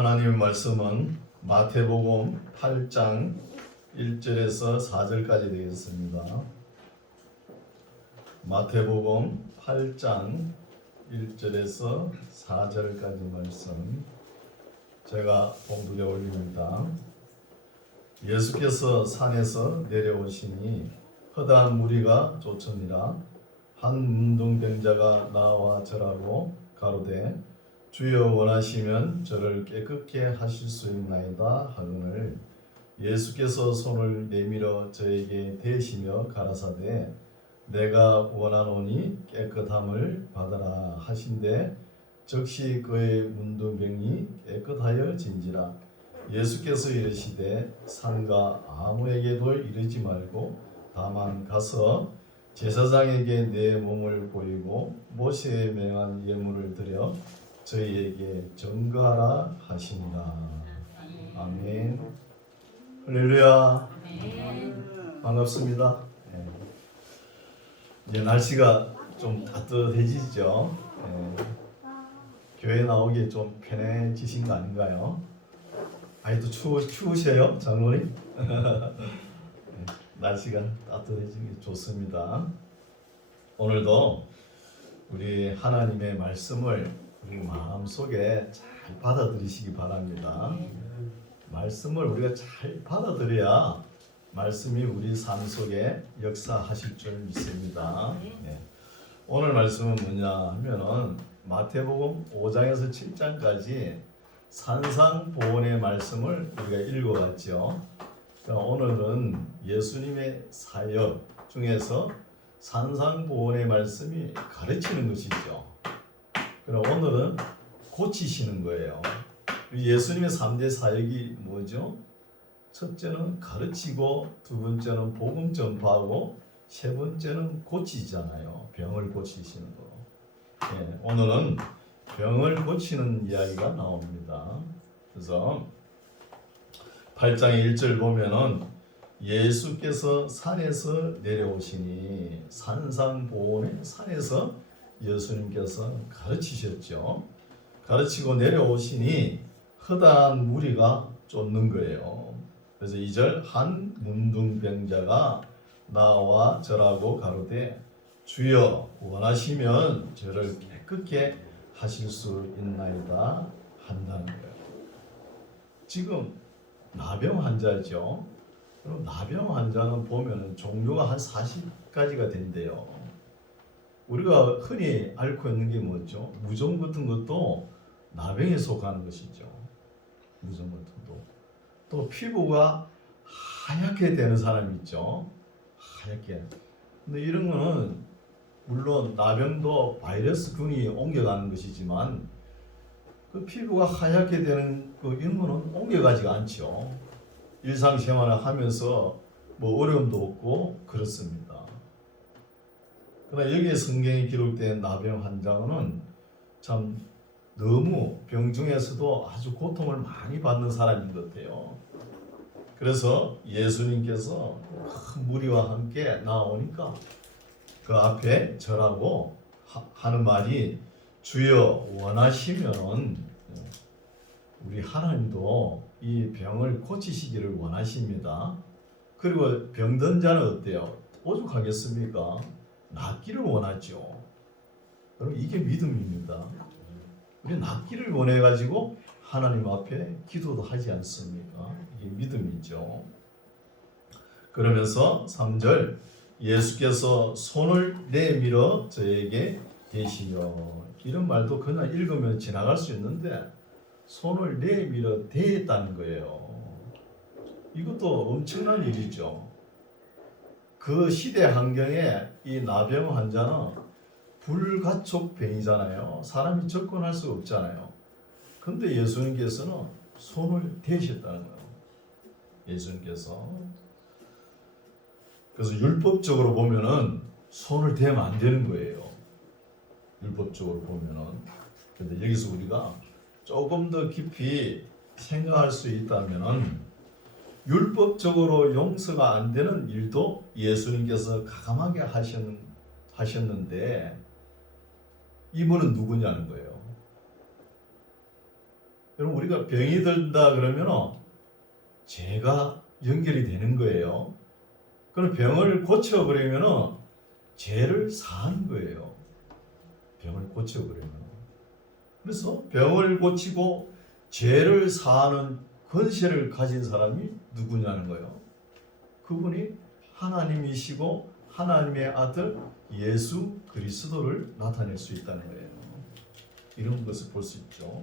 하나님의 말씀은 마태복음 8장 1절에서 4절까지 되겠습니다. 마태복음 8장 1절에서 4절까지 말씀 제가 봉독에 올립니다. 예수께서 산에서 내려오시니 허다한 무리가 쫓으니라. 한 문둥병자가 나와 절하고 가로되 주여 원하시면 저를 깨끗게 하실 수 있나이다 하거늘 예수께서 손을 내밀어 저에게 대시며 가라사대 내가 원하노니 깨끗함을 받아라 하신대 즉시 그의 문둥병이 깨끗하여 진지라. 예수께서 이르시되 산과 아무에게도 이르지 말고 다만 가서 제사장에게 내 몸을 보이고 모세에 명한 예물을 드려 저희에게 전가하라 하시니라. 아멘. 할렐루야. 반갑습니다. 이제 날씨가 좀 따뜻해지죠. 교회 나오기 좀 편해지신 거 아닌가요? 아직도 추우세요, 장로님? 날씨가 따뜻해지기 좋습니다. 오늘도 우리 하나님의 말씀을 우리 마음속에 잘 받아들이시기 바랍니다. 말씀을 우리가 잘 받아들여야 말씀이 우리 삶 속에 역사하실 줄 믿습니다. 오늘 말씀은 뭐냐 하면은 마태복음 5장에서 7장까지 산상보훈의 말씀을 우리가 읽어봤죠. 오늘은 예수님의 사역 중에서 산상보훈의 말씀이 가르치는 것이죠. 그럼 오늘은 고치시는 거예요. 예수님의 3대 사역이 뭐죠? 첫째는 가르치고, 두 번째는 복음 전파하고, 세 번째는 고치잖아요. 병을 고치시는 거. 오늘은 병을 고치는 이야기가 나옵니다. 그래서 8장의 1절 보면은 예수께서 산에서 내려오시니 산상보훈의 산에서 예수님께서 가르치셨죠. 가르치고 내려오시니 허다한 무리가 쫓는 거예요. 그래서 2절 한 문둥병자가 나와 절하고 가로되 주여 원하시면 저를 깨끗게 하실 수 있나이다 한다는 거예요. 지금 나병 환자죠. 그럼 나병 환자는 보면은 종류가 한 40가지가 된대요. 우리가 흔히 앓고 있는 게 뭐죠? 무좀 같은 것도 나병에 속하는 것이죠. 무좀 같은 것도. 또 피부가 하얗게 되는 사람이 있죠. 하얗게. 근데 이런 거는 물론 나병도 바이러스균이 옮겨가는 것이지만 그 피부가 하얗게 되는 이런 거는 옮겨가지가 않죠. 일상생활을 하면서 뭐 어려움도 없고 그렇습니다. 그러나 여기에 성경에 기록된 나병 환자는 참 너무 병 중에서도 아주 고통을 많이 받는 사람인 것 같아요. 그래서 예수님께서 큰 무리와 함께 나오니까 그 앞에 절하고 하는 말이 주여 원하시면 우리 하나님도 이 병을 고치시기를 원하십니다. 그리고 병든 자는 어때요? 오죽하겠습니까? 낫기를 원하죠. 여러분 이게 믿음입니다. 우리 낫기를 원해가지고 하나님 앞에 기도도 하지 않습니까? 이게 믿음이죠. 그러면서 3절 예수께서 손을 내밀어 저에게 대시며 이런 말도 그냥 읽으면 지나갈 수 있는데 손을 내밀어 대했다는 거예요. 이것도 엄청난 일이죠. 그 시대 환경에 이 나병 환자는 불가촉병이잖아요. 사람이 접근할 수 없잖아요. 근데 예수님께서는 손을 대셨다는 거예요. 예수님께서. 그래서 율법적으로 보면은 손을 대면 안 되는 거예요. 율법적으로 보면은. 근데 여기서 우리가 조금 더 깊이 생각할 수 있다면은 율법적으로 용서가 안 되는 일도 예수님께서 가감하게 하셨는데 이분은 누구냐는 거예요. 여러분 우리가 병이 든다 그러면 죄가 연결이 되는 거예요. 그럼 병을 고쳐버리면 죄를 사한 거예요. 병을 고쳐버리면. 그래서 병을 고치고 죄를 사하는 권세를 가진 사람이 누구냐는 거예요. 그분이 하나님이시고 하나님의 아들 예수 그리스도를 나타낼 수 있다는 거예요. 이런 것을 볼 수 있죠.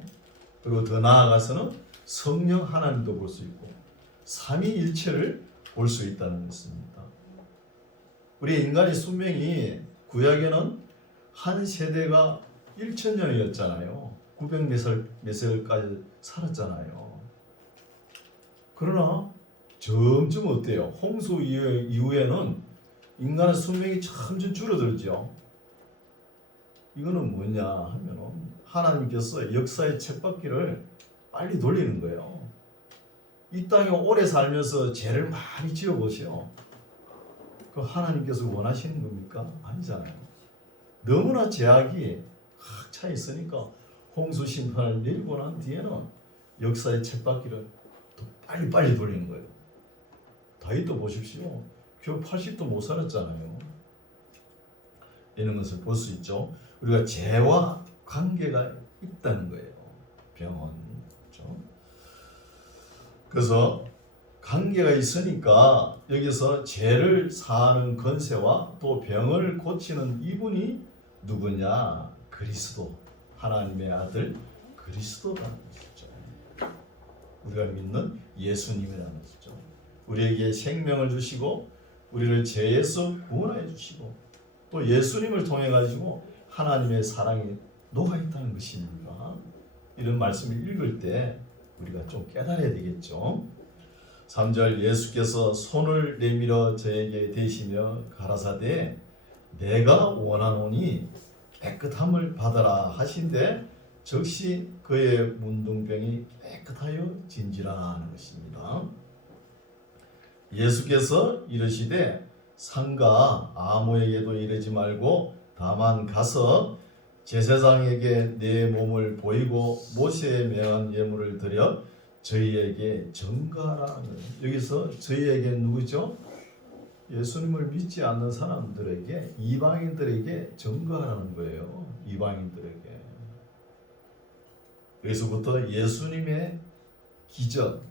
그리고 더 나아가서는 성령 하나님도 볼 수 있고 삼위일체를 볼 수 있다는 것입니다. 우리 인간의 수명이 구약에는 한 세대가 1000년이었잖아요. 900 몇 살까지 살았잖아요. 그러나 점점 어때요? 홍수 이후에는 인간의 수명이 점점 줄어들죠. 이거는 뭐냐 하면은 하나님께서 역사의 쳇바퀴를 빨리 돌리는 거예요. 이 땅에 오래 살면서 죄를 많이 지어보세요. 그 하나님께서 원하시는 겁니까? 아니잖아요. 너무나 죄악이 확 차 있으니까 홍수 심판을 내리고 난 뒤에는 역사의 쳇바퀴를 더 빨리 돌리는 거예요. 다윗도 보십시오. 겨우 80도 못 살았잖아요. 이런 것을 볼 수 있죠. 우리가 죄와 관계가 있다는 거예요. 병은. 그렇죠? 그래서 관계가 있으니까 여기서 죄를 사하는 권세와 또 병을 고치는 이분이 누구냐? 그리스도. 하나님의 아들 그리스도라는 것이죠. 우리가 믿는 예수님이라는 것이죠. 우리에게 생명을 주시고 우리를 죄에서 구원해 주시고 또 예수님을 통해 가지고 하나님의 사랑이 녹아 있다는 것입니다. 이런 말씀을 읽을 때 우리가 좀 깨달아야 되겠죠. 3절 예수께서 손을 내밀어 저에게 대시며 가라사대 내가 원하노니 깨끗함을 받아라 하신데 즉시 그의 문둥병이 깨끗하여 진지라 하는 것입니다. 예수께서 이르시되 상가 아무에게도 이르지 말고 다만 가서 제사장에게 내 몸을 보이고 모세에 명한 예물을 드려 저희에게 전가하라는. 여기서 저희에게 누구죠? 예수님을 믿지 않는 사람들에게 이방인들에게 전가하라는 거예요. 이방인들에게. 여기서부터 예수님의 기적,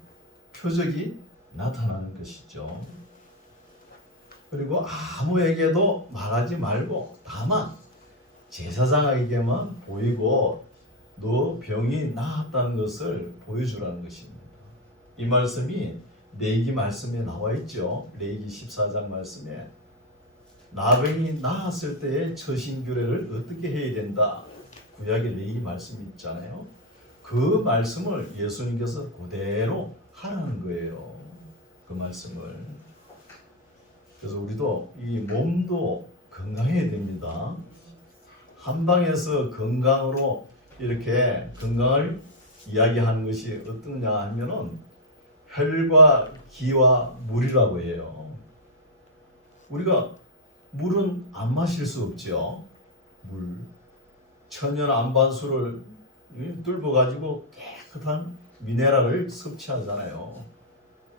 표적이 나타나는 것이죠. 그리고 아무에게도 말하지 말고 다만 제사장에게만 보이고 너 병이 나았다는 것을 보여주라는 것입니다. 이 말씀이 레위기 말씀에 나와 있죠. 레위기 14장 말씀에 나병이 나았을 때의 처신규례를 어떻게 해야 된다. 구약의 레위기 말씀이 있잖아요. 그 말씀을 예수님께서 그대로 하라는 거예요. 그 말씀을. 그래서 우리도 이 몸도 건강해야 됩니다. 한방에서 건강으로 이렇게 건강을 이야기하는 것이 어떠냐 하면은 혈과 기와 물이라고 해요. 우리가 물은 안 마실 수 없죠. 물. 천연 안반수를 뚫어 가지고 깨끗한 미네랄을 섭취하잖아요.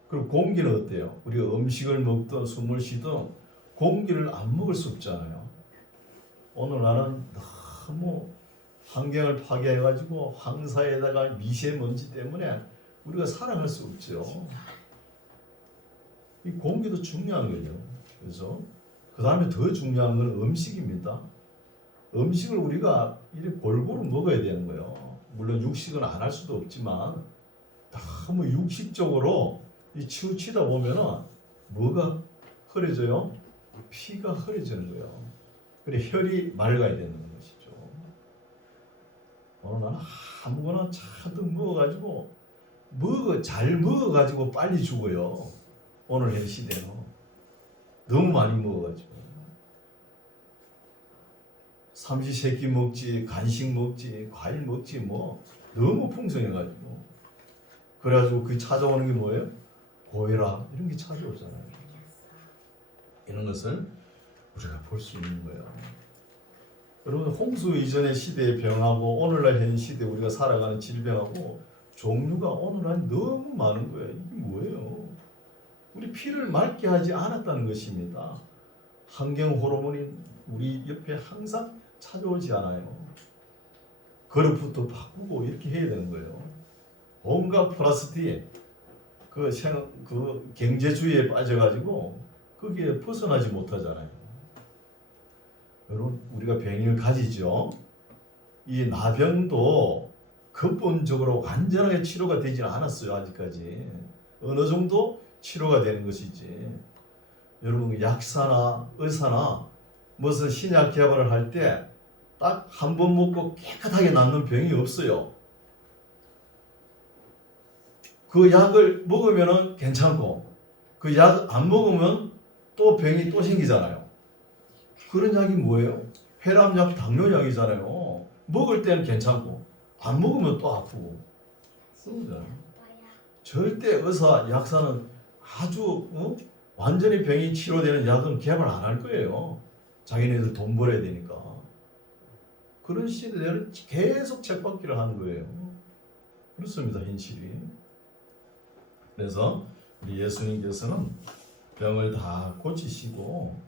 그리고 공기는 어때요? 우리가 음식을 먹든 숨을 쉬든 공기를 안 먹을 수 없잖아요. 오늘 나는 너무 환경을 파괴해가지고 황사에다가 미세먼지 때문에 우리가 살아갈 수 없죠. 이 공기도 중요한 거죠. 그래서 그 다음에 더 중요한 건 음식입니다. 음식을 우리가 이렇게 골고루 먹어야 되는 거예요. 물론 육식은 안 할 수도 없지만 너무 육식적으로 치우치다 보면은 뭐가 흐려져요? 피가 흐려지는 거예요. 그래 혈이 맑아야 되는 것이죠. 오늘 나는 아무거나 차득 먹어가지고 잘 먹어가지고 빨리 죽어요. 오늘 현 시대는 너무 많이 먹어가지고 삼시세끼 먹지, 간식 먹지, 과일 먹지 뭐 너무 풍성해가지고 그래가지고 그 찾아오는 게 뭐예요? 고혈압 이런 게 찾아오잖아요. 이런 것을 우리가 볼 수 있는 거예요. 여러분 홍수 이전의 시대의 병하고 오늘날 현 시대 우리가 살아가는 질병하고 종류가 오늘날 너무 많은 거예요. 이게 뭐예요? 우리 피를 맑게 하지 않았다는 것입니다. 환경 호르몬이 우리 옆에 항상 찾아오지 않아요. 그릇부터 바꾸고 이렇게 해야 되는 거예요. 온갖 플라스틱, 그 경제주의에 빠져가지고 거기에 벗어나지 못하잖아요. 여러분, 우리가 병을 가지죠. 이 나병도 근본적으로 완전하게 치료가 되지 않았어요. 아직까지 어느 정도 치료가 되는 것이지. 여러분, 약사나 의사나 무슨 신약 개발을 할 때 딱 한 번 먹고 깨끗하게 낫는 병이 없어요. 그 약을 먹으면 괜찮고 그 약 안 먹으면 또 병이 또 생기잖아요. 그런 약이 뭐예요? 혈압약, 당뇨약이잖아요. 먹을 때는 괜찮고 안 먹으면 또 아프고. 절대 의사, 약사는 아주 완전히 병이 치료되는 약은 개발 안 할 거예요. 자기네들 돈 벌어야 되니까. 그런 시대에는 계속 책받기를 하는 거예요. 그렇습니다, 현실이. 그래서 우리 예수님께서는 병을 다 고치시고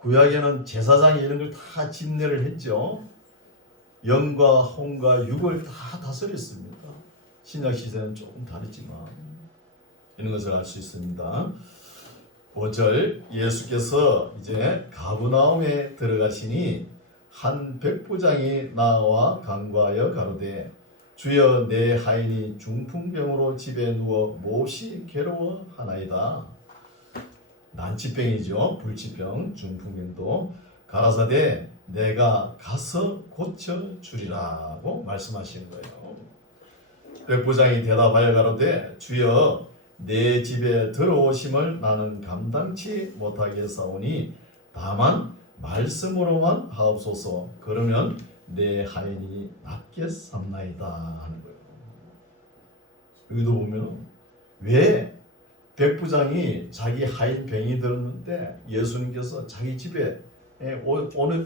구약에는 제사장이 이런 걸 다 집례를 했죠. 영과 혼과 육을 다 다스렸습니다. 신약 시대는 조금 다르지만 이런 것을 알 수 있습니다. 5절, 예수께서 이제 가브나움에 들어가시니 한 백부장이 나와 간구하여 가로되 주여, 내 하인이 중풍병으로 집에 누워 몹시 괴로워하나이다. 난치병이죠. 불치병, 중풍병도. 가라사대 내가 가서 고쳐주리라고 말씀하시는 거예요. 백부장이 대답하여 가로되 주여, 내 집에 들어오심을 나는 감당치 못하겠사오니 다만 말씀으로만 하옵소서. 그러면 내 하인이 낫겠삼나이다 하는 거예요. 여기도 보면 왜 백부장이 자기 하인 병이 들었는데 예수님께서 자기 집에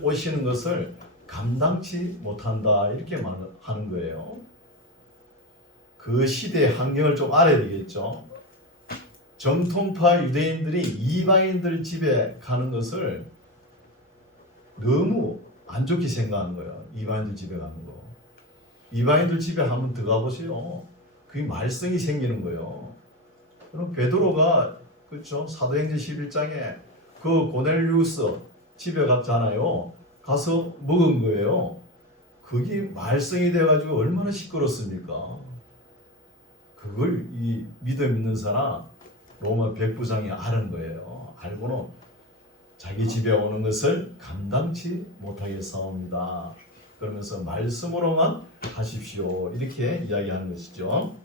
오시는 것을 감당치 못한다 이렇게 하는 거예요. 그 시대의 환경을 좀 알아야 되겠죠. 정통파 유대인들이 이방인들 집에 가는 것을 너무 안 좋게 생각하는 거예요. 이방인들 집에 가는 거. 이방인들 집에 한번 들어가 보세요. 그게 말썽이 생기는 거예요. 그럼 베드로가 그렇죠. 사도행전 11장에 그 고넬리우스 집에 갔잖아요. 가서 먹은 거예요. 그게 말썽이 돼가지고 얼마나 시끄럽습니까? 그걸 이 믿음 있는 사람 로마 백부장이 아는 거예요. 알고는 자기 집에 오는 것을 감당치 못하겠사옵니다. 그러면서 말씀으로만 하십시오. 이렇게 이야기하는 것이죠.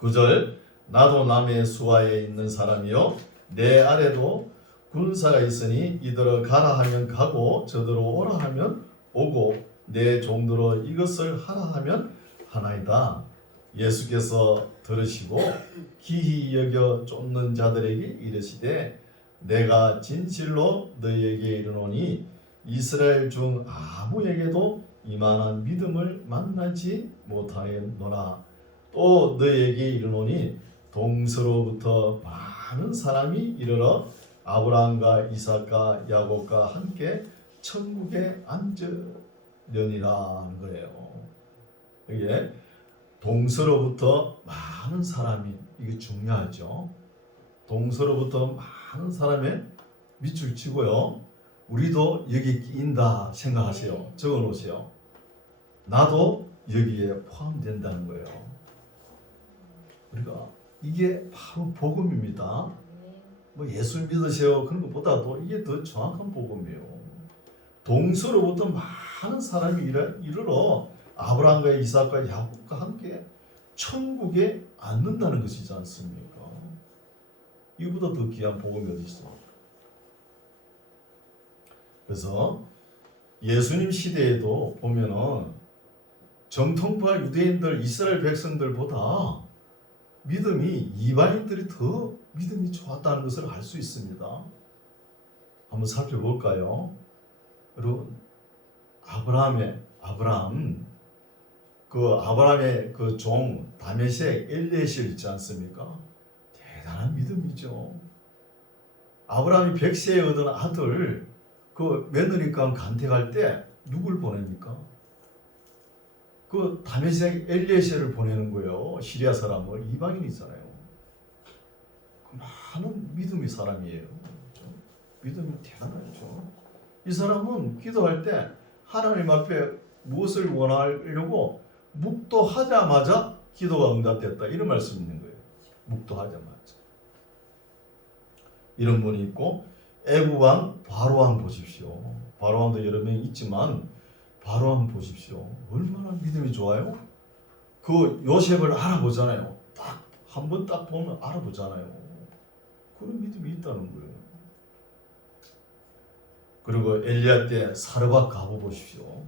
9절, 나도 남의 수하에 있는 사람이요 내 아래도 군사가 있으니 이들어 가라 하면 가고 저들어 오라 하면 오고 내 종들어 이것을 하라 하면 하나이다. 예수께서 들으시고 기히 여겨 쫓는 자들에게 이르시되 내가 진실로 너희에게 이르노니 이스라엘 중 아무에게도 이만한 믿음을 만나지 못하였노라. 또 너희에게 이르노니 동서로부터 많은 사람이 이르러 아브라함과 이삭과 야곱과 함께 천국에 앉으려니라 하는 거예요. 이게 동서로부터 많은 사람이, 이게 중요하죠. 동서로부터 많은 사람의 밑줄 치고요. 우리도 여기 끼인다 생각하세요. 적어 놓으세요. 나도 여기에 포함된다는 거예요. 우리가 이게 바로 복음입니다. 뭐 예수 믿으세요 그런 것보다도 이게 더 정확한 복음이에요. 동서로부터 많은 사람이 이르러 아브라함과 이삭과 야곱과 함께 천국에 앉는다는 것이지 않습니까? 이보다 더 귀한 복음이 어디 있어? 그래서 예수님 시대에도 보면은 정통파 유대인들, 이스라엘 백성들보다 믿음이 이방인들이 더 믿음이 좋았다는 것을 알 수 있습니다. 한번 살펴볼까요? 여러분, 아브라함 그 아브라함의 그 종 다메섹 엘리에셀 있지 않습니까? 대단한 믿음이죠. 아브라함이 100세에 얻은 아들 그 며느리감 간택할 때 누굴 보냅니까? 그 다메섹 엘리에셀을 보내는 거예요. 시리아 사람을. 이방인이잖아요. 그 많은 믿음의 사람이에요. 믿음이 대단하죠. 이 사람은 기도할 때 하나님 앞에 무엇을 원하려고 묵도하자마자 기도가 응답됐다. 이런 말씀이 있는 거예요. 묵도하자마자. 이런 분이 있고 애굽 왕 바로왕 보십시오. 바로왕도 여러 명 있지만 바로왕 보십시오. 얼마나 믿음이 좋아요? 그 요셉을 알아보잖아요. 딱 한 번 딱 보면 알아보잖아요. 그런 믿음이 있다는 거예요. 그리고 엘리야 때 사르밧 가보 보십시오.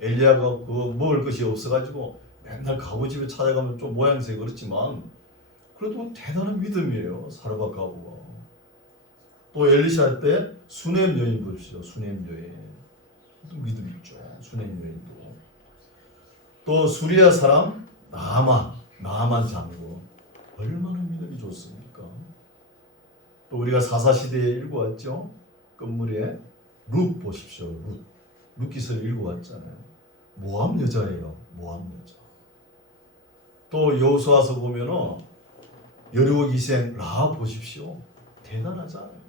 엘리야가 그 먹을 것이 없어가지고 맨날 가보 집에 찾아가면 좀 모양새 그렇지만 그래도 대단한 믿음이에요. 사르밧 가보가. 또 엘리샤 때 수넴 여인 보십시오. 수넴 여인. 또 믿음 있죠. 수넴 여인도. 또 수리아 사람 나아만 장군. 얼마나 믿음이 좋습니까? 또 우리가 사사시대에 읽어왔죠. 끝물에 룻 보십시오. 룻 기서를 읽어왔잖아요. 모압 여자예요. 모압 여자. 또 여호수아서 보면은 여리고 기생 라합 보십시오. 대단하잖아요.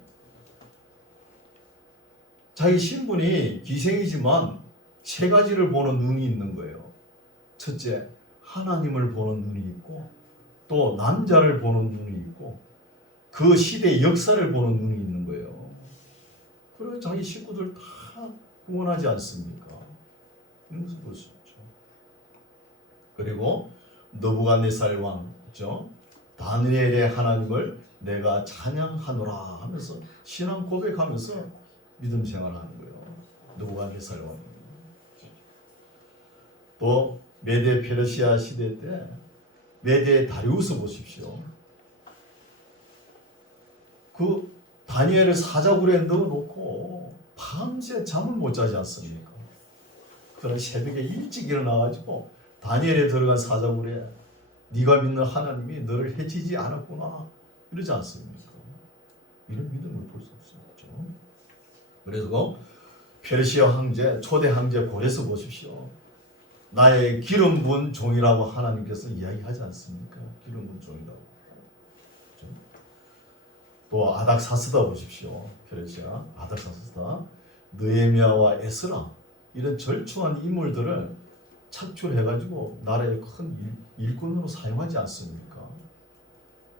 자기 신분이 기생이지만 세 가지를 보는 눈이 있는 거예요. 첫째, 하나님을 보는 눈이 있고 또 남자를 보는 눈이 있고 그 시대의 역사를 보는 눈이 있는 거예요. 그리고 자기 식구들 다 구원하지 않습니까? 이런 것을 볼 수 있죠. 그리고 느부갓네살 왕 있죠. 다니엘의 하나님을 내가 찬양하노라 하면서 신앙 고백하면서 믿음 생활하는 거예요. 느부갓네살 왕. 또 메데 페르시아 시대 때 메데 다리우스 보십시오. 그 다니엘을 사자굴에 넣어놓고 밤새 잠을 못 자지 않습니까? 그런 새벽에 일찍 일어나가지고 다니엘에 들어간 사자굴에 네가 믿는 하나님이 너를 해치지 않았구나 이러지 않습니까? 이런 믿음을 볼 수 없죠. 그래서 페르시아 황제 초대 황제 고레스 보십시오. 나의 기름 부은 종이라고 하나님께서 이야기하지 않습니까? 기름 부은 종이라고. 또 아닥사스다 보십시오. 페르시아 아닥사스다. 느헤미야와 에스라 이런 절충한 인물들을 착출해가지고 나라의 큰 일꾼으로 사용하지 않습니까?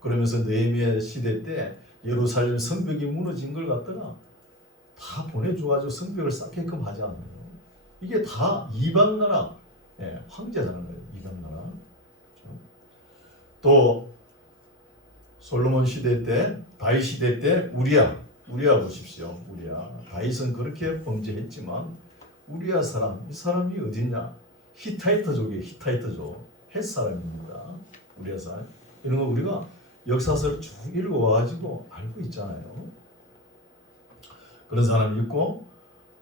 그러면서 느헤미야 시대 때 예루살렘 성벽이 무너진 걸 갖다가 다 보내줘가지고 성벽을 쌓게끔 하지 않아요. 이게 다 이방 나라 황제라는 거예요. 이방 나라. 또 솔로몬 시대 때, 다윗 시대 때 우리야 보십시오. 우리야. 다윗은 그렇게 범죄했지만 우리야 사람, 이 사람이 어디냐? 히타이트족이에요. 히타이트족. 헷 사람입니다. 우리야 사람. 이런 거 우리가 역사서를 쭉 읽어와가지고 알고 있잖아요. 그런 사람이 있고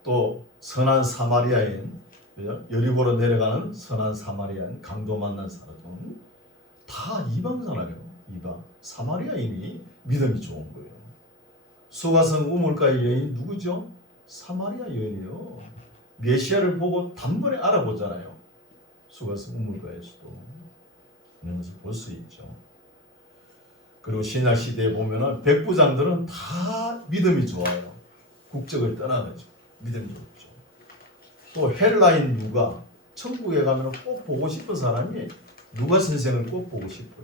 또 선한 사마리아인 여리고로 내려가는 선한 사마리아인 강도 만난 사람 다 이방 사람이에요. 이방 사마리아인이 믿음이 좋은 거예요. 수가성 우물가의 여인이 누구죠? 사마리아 여인이요. 메시아를 보고 단번에 알아보잖아요. 수가성 우물가에서도 이런 것을 볼 수 있죠. 그리고 신약 시대에 보면은 백부장들은 다 믿음이 좋아요. 국적을 떠나가지고 믿음이 좋죠. 또 헬라인 누가 천국에 가면 꼭 보고 싶은 사람이 누가 선생을 꼭 보고 싶어요.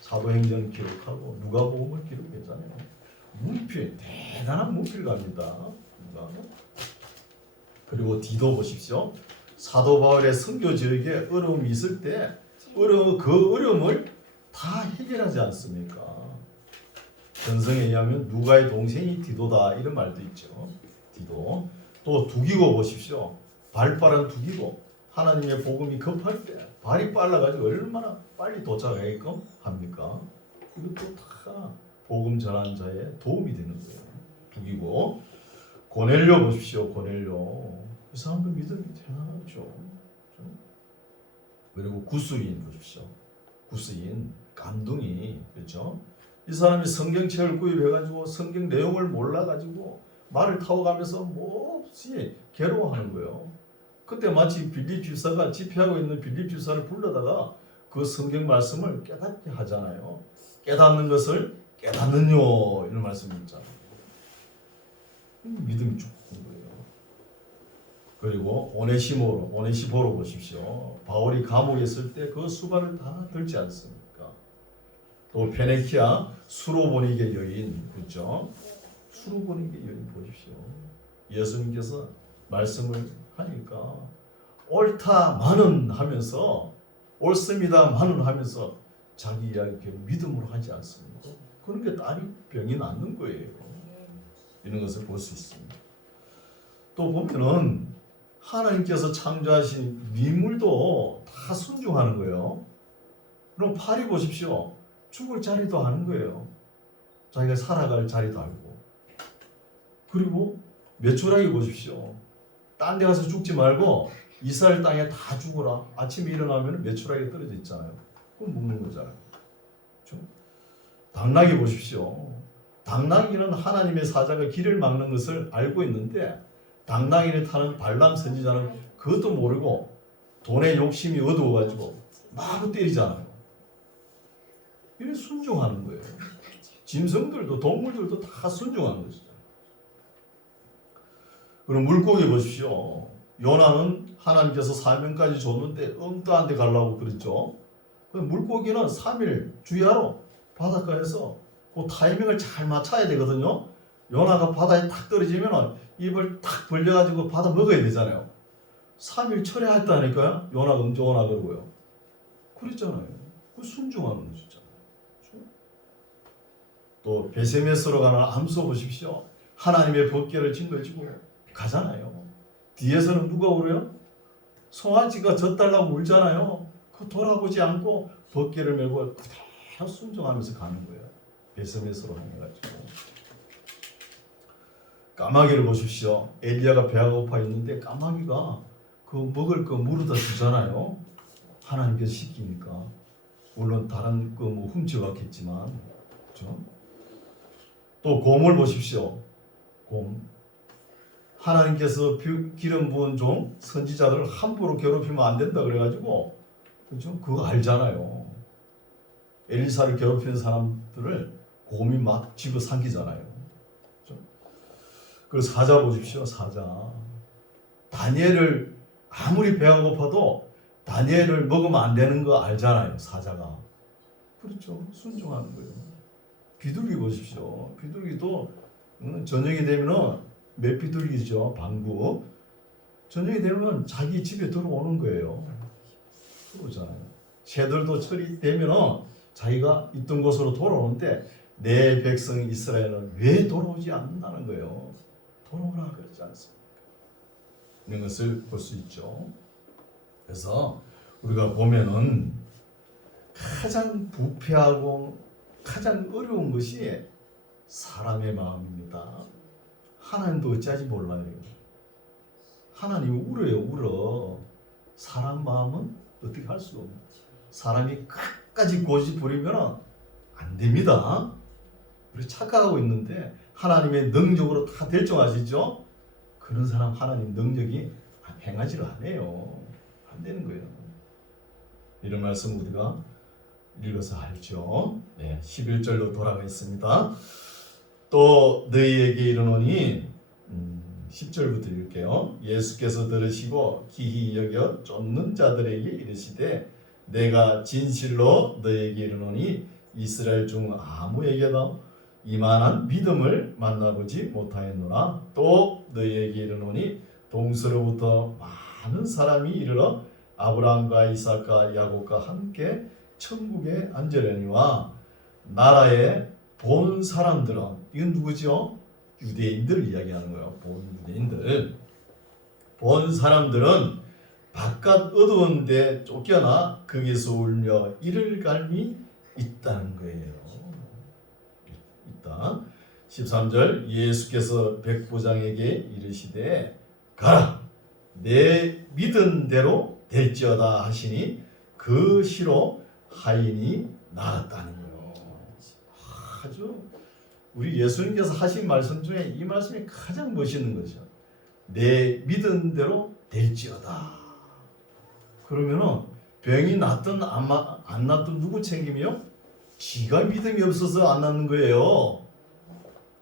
사도행전 기록하고 누가복음을 기록했잖아요. 문필 대단한 문필가입니다. 그리고 디도 보십시오. 사도 바울의 선교 지역에 어려움이 있을 때 그 어려움을 다 해결하지 않습니까? 전성에 의하면 누가의 동생이 디도다 이런 말도 있죠. 디도. 또 두기고 보십시오. 발 빠른 두기고 하나님의 복음이 급할 때 발이 빨라가지고 얼마나 빨리 도착하게끔 합니까? 이것도 다 복음 전한 자의 도움이 되는 거예요. 두기고 고넬료 보십시오. 고넬료 이 사람도 믿음이 대단하죠. 그리고 구수인 보십시오. 구수인 깜둥이, 그렇죠? 이 사람이 성경책을 구입해가지고 성경 내용을 몰라가지고 말을 타고 가면서 몹시 괴로워하는 거예요. 그때 마치 빌립 집사가 집회하고 있는 빌립 집사를 불러다가 그 성경 말씀을 깨닫게 하잖아요. 깨닫는 것을 깨닫는요, 이런 말씀이 있잖아요. 믿음이 죽는 거예요. 그리고 오네시보로 보십시오. 바울이 감옥에 있을 때 그 수발을 다 들지 않습니까? 또 페네키아 수로보니게 여인, 그렇죠? 수로보니게 여인 보십시오. 예수님께서 말씀을 하니까 옳다마는 하면서 옳습니다마는 하면서 자기 이야기 믿음으로 하지 않습니까? 그런 게 딸이 병이 낫는 거예요. 이런 것을 볼 수 있습니다. 또 보면은 하나님께서 창조하신 미물도 다 순종하는 거예요. 그럼 파리 보십시오. 죽을 자리도 아는 거예요. 자기가 살아갈 자리도 알고. 그리고 메추라기 보십시오. 딴 데 가서 죽지 말고 이스라엘 땅에 다 죽어라. 아침에 일어나면 메추라기 떨어져 있잖아요. 그럼 먹는 거잖아요. 그렇죠? 당나귀 보십시오. 당나귀는 하나님의 사자가 길을 막는 것을 알고 있는데 당나귀를 타는 발람 선지자는 그것도 모르고 돈에 욕심이 어두워가지고 마구 때리잖아요. 이래 순종하는 거예요. 짐승들도 동물들도 다 순종하는 것이죠. 그럼 물고기 보십시오. 요나는 하나님께서 사명까지 줬는데 엉뚱한 데 가려고 그랬죠. 물고기는 3일 주야로 바닷가에서 그 타이밍을 잘 맞춰야 되거든요. 요나가 바다에 탁 떨어지면 입을 탁 벌려가지고 받아 먹어야 되잖아요. 3일 철회했다니까요. 요나가 응조나 그러고요. 그랬잖아요. 그 순종하는 것이잖아요. 그렇죠? 또 베세메스로 가는 암소 보십시오. 하나님의 법궤를 짊어지고 가잖아요. 뒤에서는 누가 울어요? 송아지가 젖달라고 울잖아요. 그 돌아보지 않고 법궤를 메고 그대로 순종하면서 가는 거예요. 베세메스로 해가지고. 까마귀를 보십시오. 엘리야가 배가 고파 있는데 까마귀가 그 먹을 거 물어다 주잖아요. 하나님께서 시키니까. 물론 다른 거 뭐 훔쳐갔겠지만, 그렇죠? 또 곰을 보십시오. 곰. 하나님께서 기름 부은 종 선지자들을 함부로 괴롭히면 안 된다 그래가지고, 그렇죠? 그거 알잖아요. 엘리사를 괴롭히는 사람들을 곰이 막 집어삼키잖아요. 그 사자 보십시오. 사자. 다니엘을 아무리 배가 고파도 다니엘을 먹으면 안 되는 거 알잖아요. 사자가. 그렇죠. 순종하는 거예요. 비둘기 보십시오. 비둘기도 저녁이 되면은 몇 비둘기죠. 방구. 저녁이 되면 자기 집에 들어오는 거예요. 그러잖아요. 새들도 철이 되면은 자기가 있던 곳으로 돌아오는데 내 백성 이스라엘은 왜 돌아오지 않는다는 거예요. 돌아오라 그러지 않습니까? 이런 것을 볼 수 있죠. 그래서 우리가 보면은 가장 부패하고 가장 어려운 것이 사람의 마음입니다. 하나님도 어찌하지 몰라요. 하나님이 울어요, 울어. 사람 마음은 어떻게 할 수가 없는. 사람이 끝까지 고집 부리면 안 됩니다. 우리 착각하고 있는데 하나님의 능력으로 다 결정하시죠? 그런 사람 하나님 능력이 행하지를 않아요. 안 되는 거예요. 이런 말씀 우리가 읽어서 알죠. 네, 11절로 돌아가 있습니다. 또 너희에게 이르노니 10절부터 읽을게요. 예수께서 들으시고 기히 여겨 쫓는 자들에게 이르시되 내가 진실로 너희에게 이르노니 이스라엘 중 아무에게도 이만한 믿음을 만나보지 못하였노라. 또 너희에게 이르노니 동서로부터 많은 사람이 이르러 아브라함과 이삭과 야곱과 함께 천국에 앉으려니와 나라의 본 사람들은, 이건 누구죠? 유대인들을 이야기하는 거예요. 본 유대인들. 본 사람들은 바깥 어두운 데 쫓겨나 거기서 울며 이를 갈미 있다는 거예요. 13절 예수께서 백부장에게 이르시되 가라 내 믿은 대로 될지어다 하시니 그 시로 하인이 나았다는 거예요. 아주 우리 예수님께서 하신 말씀 중에 이 말씀이 가장 멋있는 거죠. 내 믿은 대로 될지어다. 그러면은 병이 낫든 안 낫든 누구 책임이요? 지가 믿음이 없어서 안 낫는 거예요.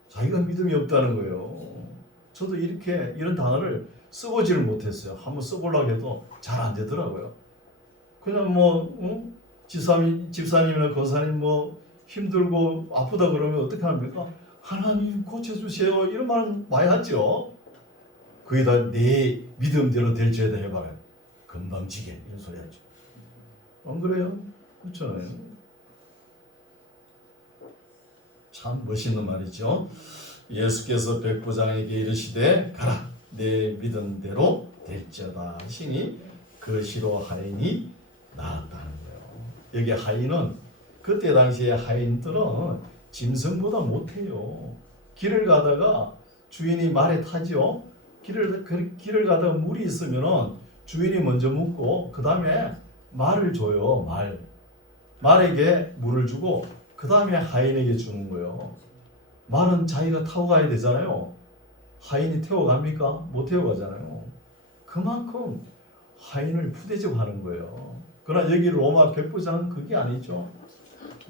자기가 믿음이 없다는 거예요. 저도 이런 단어를 써보지를 못했어요. 한번 써보려고 해도 잘 안 되더라고요. 그냥 집사님이나 권사님 힘들고 아프다 그러면 어떻게 합니까? 하나님 고쳐주세요. 이런 말 많이 하죠. 거기다 내 믿음대로 될지어다 해봐라. 금방 지게 이런 소리 하죠. 안 그래요? 그렇잖아요. 참 멋있는 말이죠. 예수께서 백부장에게 이르시되 가라 내 믿음대로 될지어다 하시니 그 시로 하인이 나았다는 거예요. 여기 하인은 그때 당시에 하인들은 짐승보다 못해요. 길을 가다가 주인이 말에 타죠. 길을 가다가 물이 있으면은 주인이 먼저 묻고 그 다음에 말을 줘요. 말에게 물을 주고 그 다음에 하인에게 주는 거예요. 말은 자기가 타고 가야 되잖아요. 하인이 태워갑니까? 못 태워가잖아요. 그만큼 하인을 푸대접하는 거예요. 그러나 여기 로마 백부장은 그게 아니죠.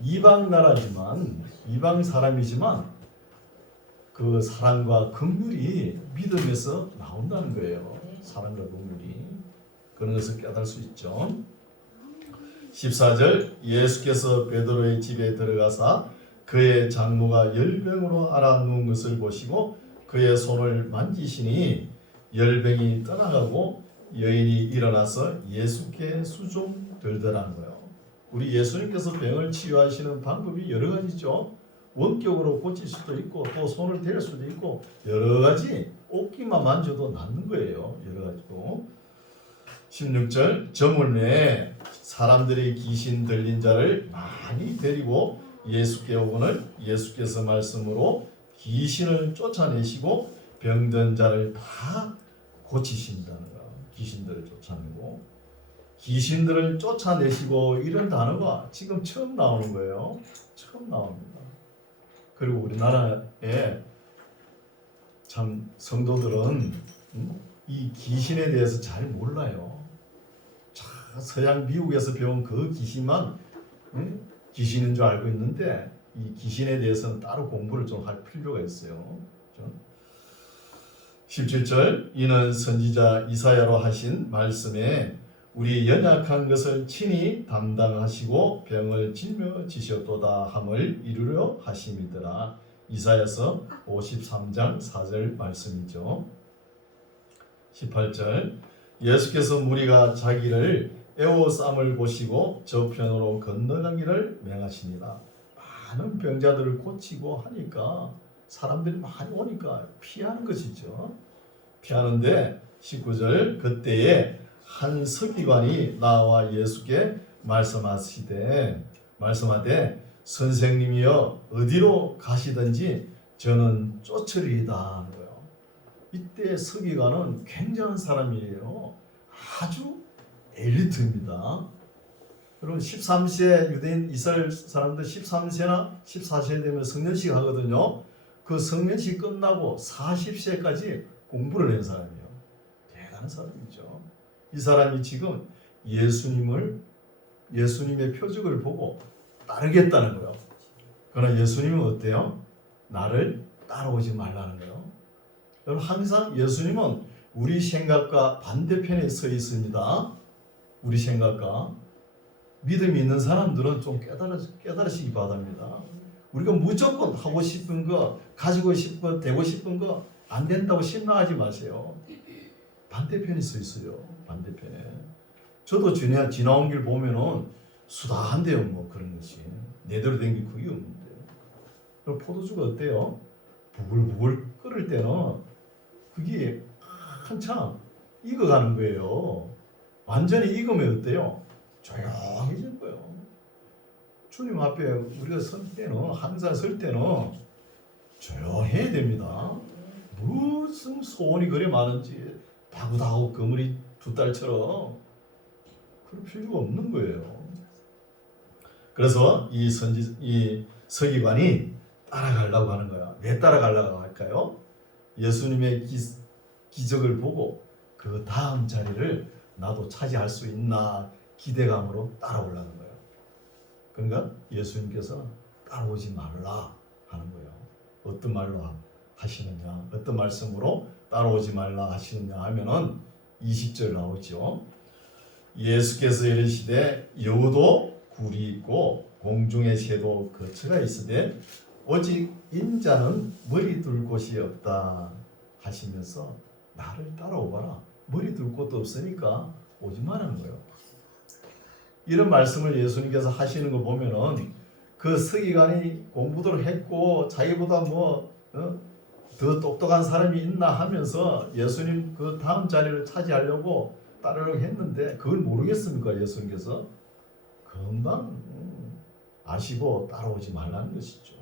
이방 나라지만 이방 사람이지만 그 사랑과 긍휼이 믿음에서 나온다는 거예요. 사랑과 긍휼이 그런 것을 깨달을 수 있죠. 14절 예수께서 베드로의 집에 들어가사 그의 장모가 열병으로 앓아 누운 것을 보시고 그의 손을 만지시니 열병이 떠나가고 여인이 일어나서 예수께 수종 들더라는 거예요. 우리 예수님께서 병을 치유하시는 방법이 여러 가지죠. 원격으로 고칠 수도 있고 또 손을 댈 수도 있고 여러 가지 옷기만 만져도 낫는 거예요. 여러 가지고. 16절 저물 내에 사람들이 귀신 들린 자를 많이 데리고 예수께 오거늘 예수께서 말씀으로 귀신을 쫓아내시고 병든 자를 다 고치신다는 거예요. 귀신들을 쫓아내고 귀신들을 쫓아내시고 이런 단어가 지금 처음 나오는 거예요. 처음 나옵니다. 그리고 우리나라에 참 성도들은 이 귀신에 대해서 잘 몰라요. 서양 미국에서 배운 그 귀신만 귀신인 줄 알고 있는데 이 귀신에 대해서는 따로 공부를 좀 할 필요가 있어요. 17절 이는 선지자 이사야로 하신 말씀에 우리 연약한 것을 친히 담당하시고 병을 짊어지셨도다 함을 이루려 하심이더라. 이사야서 53장 4절 말씀이죠. 18절 예수께서 무리가 자기를 애워쌈을 보시고 저편으로 건너가기를 명하시니라. 많은 병자들을 고치고 하니까 사람들이 많이 오니까 피하는 것이죠. 피하는데 19절 그때에 한 서기관이 나와 예수께 말씀하되 선생님이여 어디로 가시든지 저는 쫓으리이다 하는 거예요. 이때 서기관은 굉장한 사람이에요. 아주 엘리트입니다. 여러분 13세 유대인 이스라엘 사람들 13세나 14세 되면 성년식 하거든요. 그 성년식 끝나고 40세까지 공부를 한 사람이에요. 대단한 사람이죠. 이 사람이 지금 예수님의 표적을 보고 따르겠다는 거예요. 그러나 예수님은 어때요? 나를 따라오지 말라는 거예요. 여러분 항상 예수님은 우리 생각과 반대편에 서 있습니다. 우리 생각과 믿음이 있는 사람들은 좀 깨달으시기 바랍니다. 우리가 무조건 하고 싶은 거, 가지고 싶은 거, 되고 싶은 거 안 된다고 실망하지 마세요. 반대편에 서 있어요. 반대편에. 저도 지나온 길 보면은 수다한데요. 뭐 그런 것이. 내대로 된 게 그게 없는데. 그럼 포도주가 어때요? 부글부글 끓을 때는 그게 한참 익어가는 거예요. 완전히 익으면 어때요? 조용해질 거예요. 주님 앞에 우리가 설 때는 항상 설 때는 조용해야 됩니다. 무슨 소원이 그리 많은지 바구다하고 그물이 두 딸처럼 그럴 필요가 없는 거예요. 그래서 이 서기관이 따라가려고 하는 거야. 왜 따라가려고 할까요? 예수님의 기적을 보고 그 다음 자리를 나도 차지할 수 있나 기대감으로 따라오려는 거예요. 그러니까 예수님께서 따라오지 말라 하는 거예요. 어떤 말로 하시느냐, 어떤 말씀으로 따라오지 말라 하시느냐 하면은 20절 나오죠. 예수께서 이르시되 여우도 굴이 있고 공중의 새도 거처가 있으되 오직 인자는 머리 둘 곳이 없다 하시면서 나를 따라오거라. 머리 둘 곳도 없으니까 오지 말라는 거예요. 이런 말씀을 예수님께서 하시는 거 보면은 그 서기관이 공부도 했고 자기보다 더 똑똑한 사람이 있나 하면서 예수님 그 다음 자리를 차지하려고 따르려고 했는데 그걸 모르겠습니까? 예수님께서 금방 아시고 따라오지 말라는 것이죠.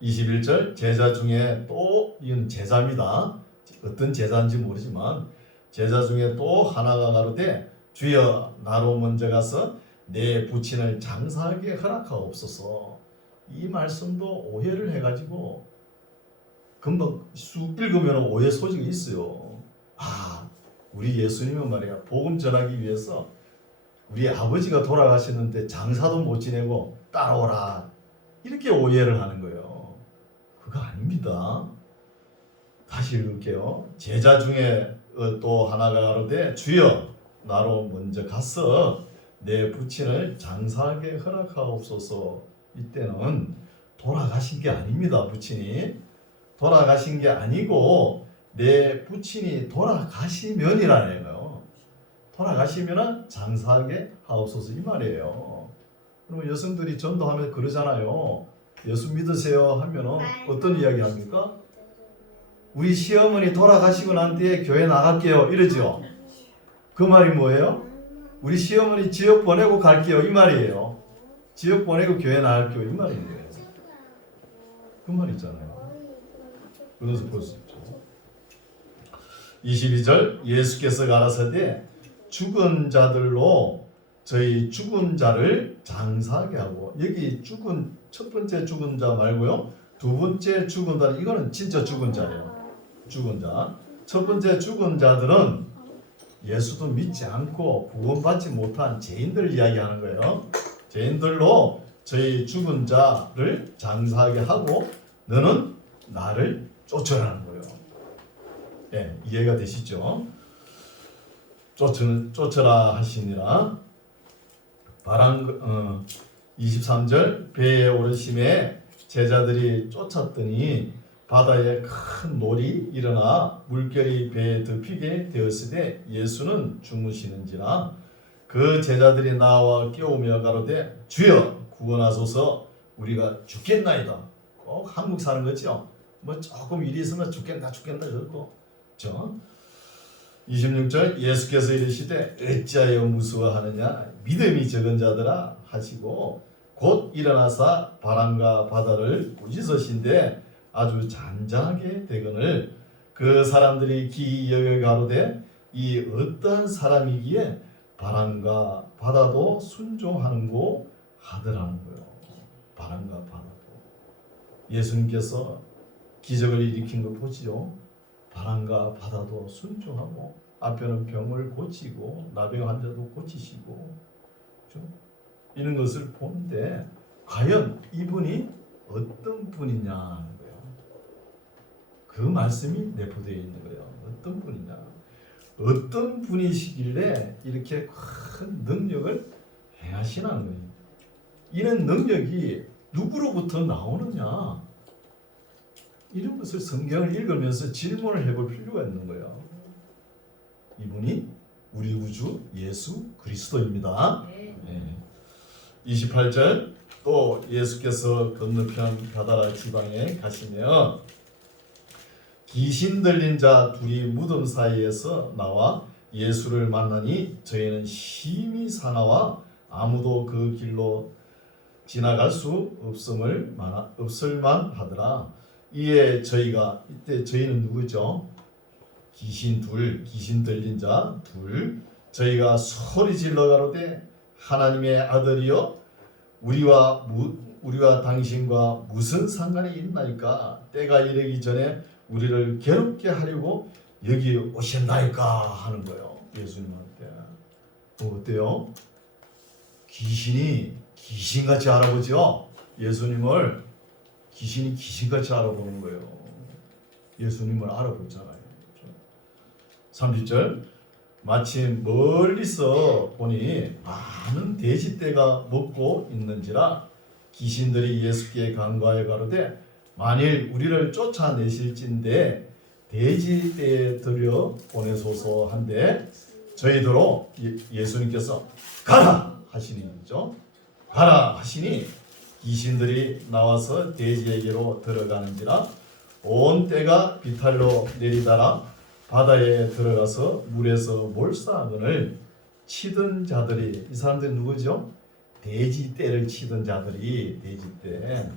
21절 제자 중에 또 이건 제자입니다. 어떤 제자인지 모르지만 제자 중에 또 하나가 가로되 주여 나로 먼저 가서 내 부친을 장사하게 허락하옵소서. 이 말씀도 오해를 해가지고 금방 쑥 읽으면 오해 소지가 있어요. 우리 예수님은 말이야 복음 전하기 위해서 우리 아버지가 돌아가셨는데 장사도 못 지내고 따라오라 이렇게 오해를 하는 거예요. 그거 아닙니다. 다시 읽을게요. 제자 중에 또 하나가 가로되 주여 나로 먼저 가서 내 부친을 장사하게 허락하옵소서. 이때는 돌아가신 게 아닙니다. 부친이 돌아가신 게 아니고 내 부친이 돌아가시면이라는 거예요. 돌아가시면 장사하게 하옵소서 이 말이에요. 그러면 여성들이 전도하면 그러잖아요. 예수 믿으세요 하면은 어떤 이야기 합니까? 우리 시어머니 돌아가시고 난 뒤에 교회 나갈게요 이러죠. 그 말이 뭐예요? 우리 시어머니 지역 보내고 갈게요 이 말이에요. 지역 보내고 교회 나갈게요 이 말이에요. 그 말이잖아요. 그래서 볼 수 있죠. 22절 예수께서 가라사대 죽은 자들로 저희 죽은 자를 장사하게 하고, 여기 죽은 첫 번째 죽은 자 말고요 두 번째 죽은 자, 이거는 진짜 죽은 자예요. 죽은 자. 첫 번째 죽은 자들은 예수도 믿지 않고 구원받지 못한 죄인들 이야기하는 거예요. 죄인들로 저희 죽은 자를 장사하게 하고 너는 나를 쫓으라는 거예요. 예, 이해가 되시죠? 쫓으라 하시니라. 23절 배에 오르심에 제자들이 쫓았더니 바다에 큰 놀이 일어나 물결이 배에 덮이게 되었으되 예수는 주무시는지라. 그 제자들이 나와 깨우며 가로되 주여 구원하소서 우리가 죽겠나이다. 꼭 한국 사는 거죠. 조금 일이 있으면 죽겠나 그러고. 그렇죠? 26절 예수께서 이르시되 어찌하여 무서워하느냐 믿음이 적은 자들아 하시고 곧 일어나사 바람과 바다를 꾸짖으신데 아주 잔잔하게 되거늘 그 사람들이 기이 여겨 가로되 이 어떠한 사람이기에 바람과 바다도 순종하는고 하더라는 거예요. 바람과 바다도. 예수님께서 기적을 일으킨 거 보지요. 바람과 바다도 순종하고 앞에는 병을 고치고 나병 환자도 고치시고, 그렇죠? 이런 것을 보는데 과연 이분이 어떤 분이냐 하는 거예요. 그 말씀이 내포되어 있는 거예요. 어떤 분이냐, 어떤 분이시길래 이렇게 큰 능력을 행하시나는 거예요. 이런 능력이 누구로부터 나오느냐, 이런 것을 성경을 읽으면서 질문을 해볼 필요가 있는 거예요. 이분이 우리 우주 예수 그리스도입니다. 네. 28절 또 예수께서 건너편 가다라 지방에 가시며 귀신 들린 자 둘이 무덤 사이에서 나와 예수를 만나니 저희는 심히 사나와 아무도 그 길로 지나갈 수 없을만 하더라. 이에 저희가, 이때 저희는 누구죠? 귀신 들린 자 둘, 저희가 소리 질러 가로되 하나님의 아들이여 우리와 당신과 무슨 상관이 있나이까? 때가 이르기 전에 우리를 괴롭게 하려고 여기 오셨나이까 하는 거예요. 예수님한테. 어때요? 귀신이 귀신같이 알아보죠. 예수님을 귀신이 귀신같이 알아보는 거예요. 예수님을 알아보잖아요. 30절 마침 멀리서 보니 많은 돼지떼가 먹고 있는지라 귀신들이 예수께 간구하여 가로되 만일 우리를 쫓아내실진데 돼지떼에 들여 보내소서 한데 저희더러 예수님께서 가라 하시니죠. 가라 하시니 귀신들이 나와서 돼지에게로 들어가는지라 온 떼가 비탈로 내리다라 바다에 들어가서 물에서 몰사근을 치던 자들이, 이 사람들이 누구죠? 돼지떼를 치던 자들이, 돼지떼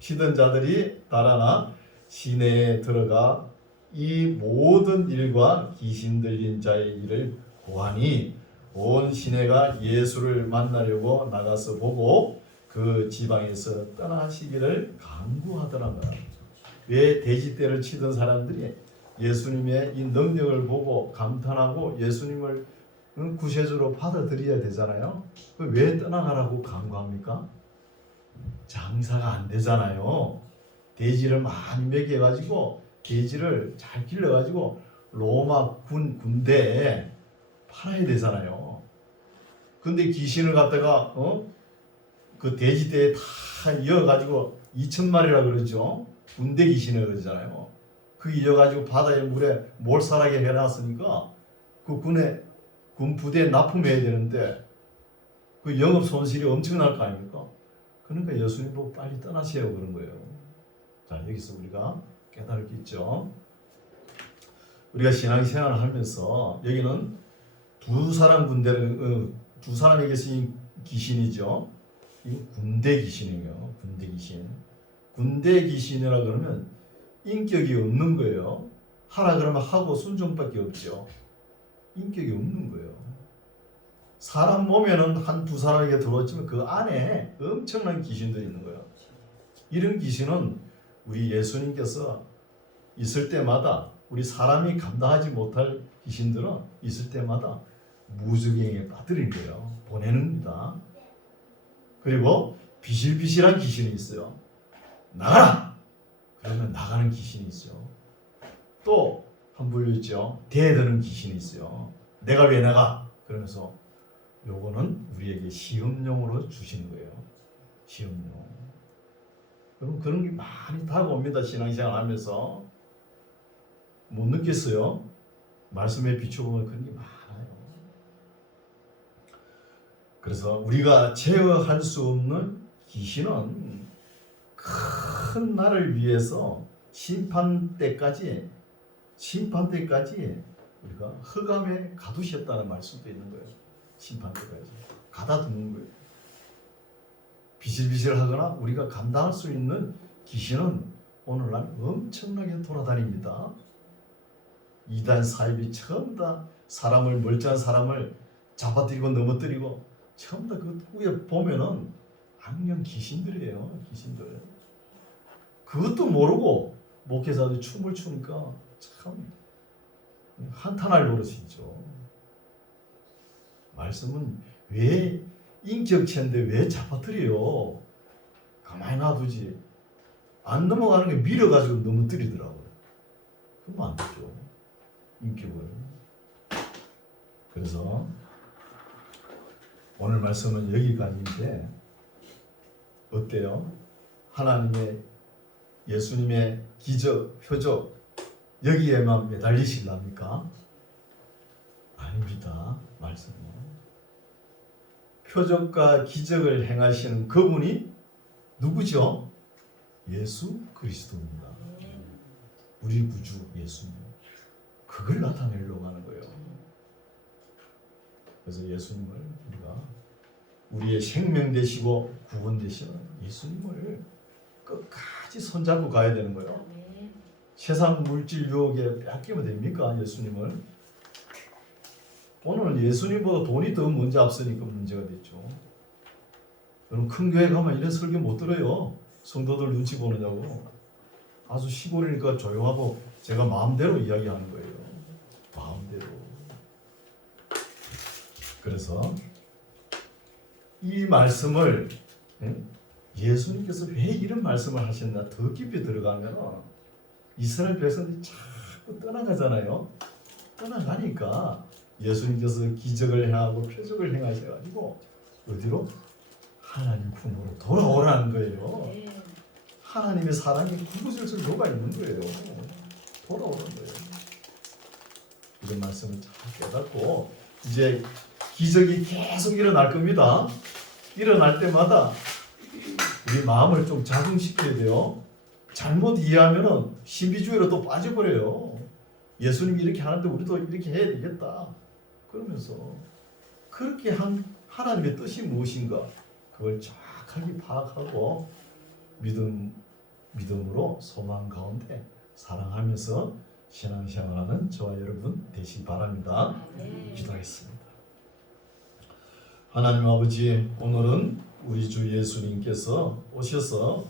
치던 자들이 달아나 시내에 들어가 이 모든 일과 귀신 들린 자의 일을 고하니 온 시내가 예수를 만나려고 나가서 보고 그 지방에서 떠나시기를 간구하더라고요. 왜 돼지떼를 치던 사람들이 예수님의 이 능력을 보고 감탄하고 예수님을 구세주로 받아들여야 되잖아요. 왜 떠나가라고 간구합니까? 장사가 안 되잖아요. 돼지를 많이 먹여가지고 돼지를 잘 길러가지고 로마 군대에 팔아야 되잖아요. 근데 귀신을 갖다가 그 돼지떼에 다 이어가지고 2,000마리라 그러죠. 군대 귀신을 그러잖아요. 그 이어가지고 바다에 물에 몰살하게 해놨으니까 그 군 부대에 납품해야 되는데 그 영업 손실이 엄청날 거 아닙니까? 그러니까 예수님 보고 빨리 떠나세요 그런 거예요. 자, 여기서 우리가 깨달을 게 있죠. 우리가 신앙생활을 하면서 여기는 두 사람에게 쓰인 귀신이죠. 이거 군대 귀신이에요. 군대 귀신. 군대 귀신이라 그러면 인격이 없는 거예요. 하라 그러면 하고 순종밖에 없죠. 인격이 없는 거예요. 사람 몸에는 한두 사람에게 들어왔지만 그 안에 엄청난 귀신들이 있는 거예요. 이런 귀신은 우리 예수님께서 있을 때마다 우리 사람이 감당하지 못할 귀신들은 있을 때마다 무적행에 빠뜨린 거예요. 보내는 겁니다. 그리고 비실비실한 귀신이 있어요. 나가라! 그러면 나가는 귀신이 있어요. 또 한 분류 있죠. 대드는 귀신이 있어요. 내가 왜 나가? 그러면서 요거는 우리에게 시험용으로 주시는 거예요. 시험용. 여러분 그런 게 많이 다가옵니다. 신앙생활 하면서. 못 느꼈어요? 말씀에 비춰보면 그런 게 많아요. 그래서 우리가 제어할 수 없는 귀신은 큰 날을 위해서 심판 때까지 우리가 흑암에 가두셨다는 말씀도 있는 거예요. 심판 때까지 가다두는 거예요. 비실비실하거나 우리가 감당할 수 있는 귀신은 오늘날 엄청나게 돌아다닙니다. 이단 사입이 처음 다 사람을 멀쩡한 사람을 잡아들이고 넘어뜨리고 처음 다 그 후에 보면은 악령 귀신들이에요. 귀신들. 그것도 모르고 목회자들이 춤을 추니까 참 한탄할 노릇이죠. 말씀은 왜 인격체인데 왜 잡아뜨려요? 가만히 놔두지. 안 넘어가는 게 밀어가지고 넘어뜨리더라고요. 그러면 안 되죠. 인격을. 그래서 오늘 말씀은 여기까지인데 어때요? 하나님의 예수님의 기적, 표적 여기에만 매달리실랍니까? 아닙니다. 말씀은 표적과 기적을 행하시는 그분이 누구죠? 예수 그리스도입니다. 우리 구주 예수님. 그걸 나타내려고 하는 거예요. 그래서 예수님을 우리가 우리의 생명 되시고 구원 되시는 예수님을 끝까지 손잡고 가야 되는 거예요. 세상 물질 유혹에 뺏기면 됩니까? 예수님을. 오늘 예수님보다 돈이 더 먼저 앞서니까 문제가 됐죠. 여러분 큰 교회 가면 이런 설교 못 들어요. 성도들 눈치 보느냐고. 아주 시골이니까 조용하고 제가 마음대로 이야기하는 거예요. 마음대로. 그래서 이 말씀을 예수님께서 왜 이런 말씀을 하셨나 더 깊이 들어가면 이스라엘 백성들이 자꾸 떠나가잖아요. 떠나가니까 예수님께서 기적을 행하고 표적을 행하셔가지고 어디로? 하나님 품으로 돌아오라는 거예요. 하나님의 사랑이 구구절절 녹아 있는 거예요. 돌아오는 거예요. 이런 말씀을 잘 깨닫고 이제 기적이 계속 일어날 겁니다. 일어날 때마다 우리 마음을 좀 자중시켜야 돼요. 잘못 이해하면은 신비주의로 또 빠져버려요. 예수님이 이렇게 하는데 우리도 이렇게 해야 되겠다. 그러면서 그렇게 한 하나님의 뜻이 무엇인가 그걸 정확하게 파악하고 믿음으로 소망 가운데 사랑하면서 신앙생활하는 저와 여러분 되시기 바랍니다. 기도하겠습니다. 하나님 아버지, 오늘은 우리 주 예수님께서 오셔서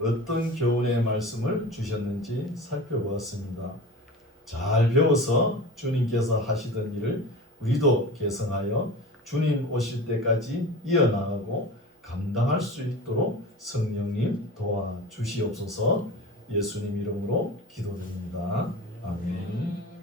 어떤 교훈의 말씀을 주셨는지 살펴보았습니다. 잘 배워서 주님께서 하시던 일을 우리도 계승하여 주님 오실 때까지 이어나가고 감당할 수 있도록 성령님 도와주시옵소서. 예수님 이름으로 기도드립니다. 아멘.